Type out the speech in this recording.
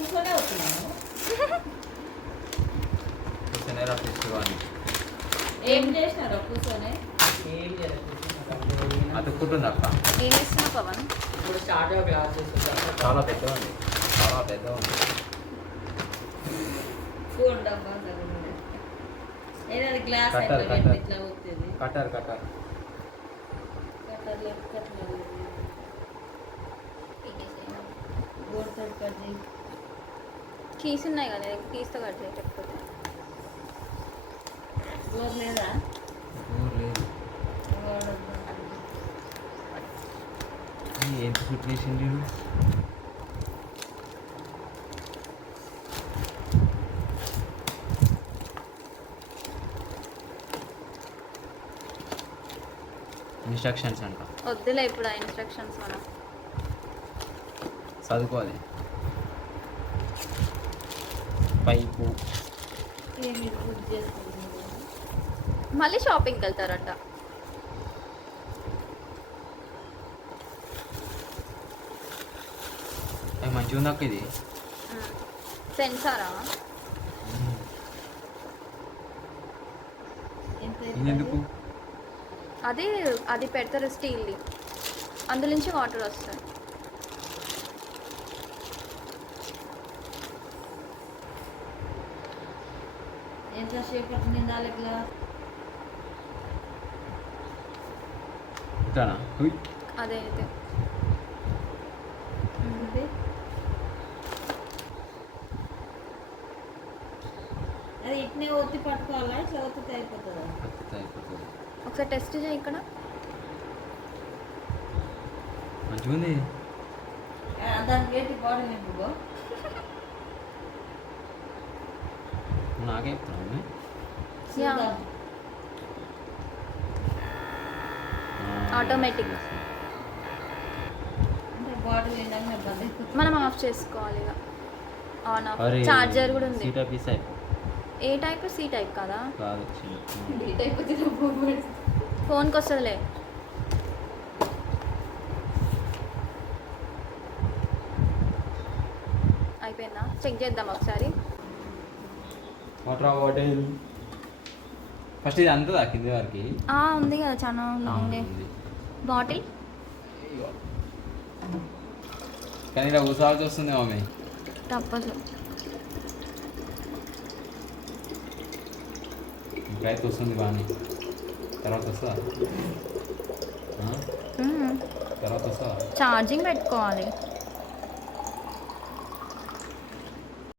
కూర్చొనే అవుతున్నాను. కూర్చొనే రప్పించుకోవాలి. ఏం చేసినారు కూర్చొని? ఏం చేయలేదు. అతుక్కుంటుంది అక్క. ఏం చేస్తున్నావు పవన్? ఇప్పుడు స్టార్ట్ క్లాస్ చేస్తుంది. చాలా పెద్దగా ఉంది, చాలా పెద్దగా ఉంది. ఫోన్ డబ్బా తగ్గుతుంది. ఏదది గ్లాస్ కట్టర్, అయిపోయి కట్టర్. ఇట్లా అవుతుంది. కట్టారు కట్టారు. కట్టర్ లెఫ్ట్ కట్టర్ బోర్డు తోటి కట్ చేయి. కీస్ ఉన్నాయి కదా, కీస్తో కట్ చేయకపోతే బోర్డు లేదా? లేదు. ఎంత ఫిట్ చేసింది ఇన్స్ట్రక్షన్స్ అంట. వద్దులే ఇప్పుడు ఆ ఇన్స్ట్రక్షన్స్ మనం చదువుకోవాలి. పైపు ఏమి బుక్ చేసుకుంటుంది. మళ్ళీ షాపింగ్కి వెళ్తారట. అది మంచిగా ఉంది అక్క. ఇది సెన్సారా? ఎంత ఎందుకు? అది అది పెడతారు స్టీల్ది, అందులోంచి వాటర్ వస్తాయి. ఎంతసేపటి నిండాలి గ్లాస్? ఇట్లానా? హుయ్. అదే అయితే ఉంది. అది ఇట్నే ఒత్తి పట్టుకోవాలా? ఇట్లా ఒత్తితే అయిపోతుందా? అత్త అయిపోతుంది. ఒకసారి టెస్ట్ చేయి ఇక్కడ. మంచిగా ఉంది. దానికి ఏంటి బాడీ నింపుకో. నాకే చెప్తున్నాను. చూద్దాం. ఆటోమేటిక్. అంటే బాడీ నిండా ఇబ్బంది అయిపోతుంది. మనం ఆఫ్ చేసుకోవాలి ఇక. On off. అరే, చార్జర్ కూడా ఉంది. సీటా పీస్ అయిపో. ఏ టైప్? సి టైప్ కదా? కాదు. డీట్ అయిపోతే నా ఫోన్ పడుతుంది. ఫోన్కి వస్తుందిలే. అయిపోయిందా? చెక్ చేద్దాం ఒకసారి. వాటర్ బాటిల్ ఫస్ట్ ఇది అంతదా కింది వరకు? ఉంది కదా, చాలా లాంగ్ బాటిల్. కానీ ఇలా కూర్చోవాల్సి వస్తుంది మమ్మీ. తప్పదు. ఇప్పుడైతే వస్తుంది బాగానే. తర్వాత వస్తుందా? తర్వాత వస్తుందా? ఛార్జింగ్ పెట్టుకోవాలి.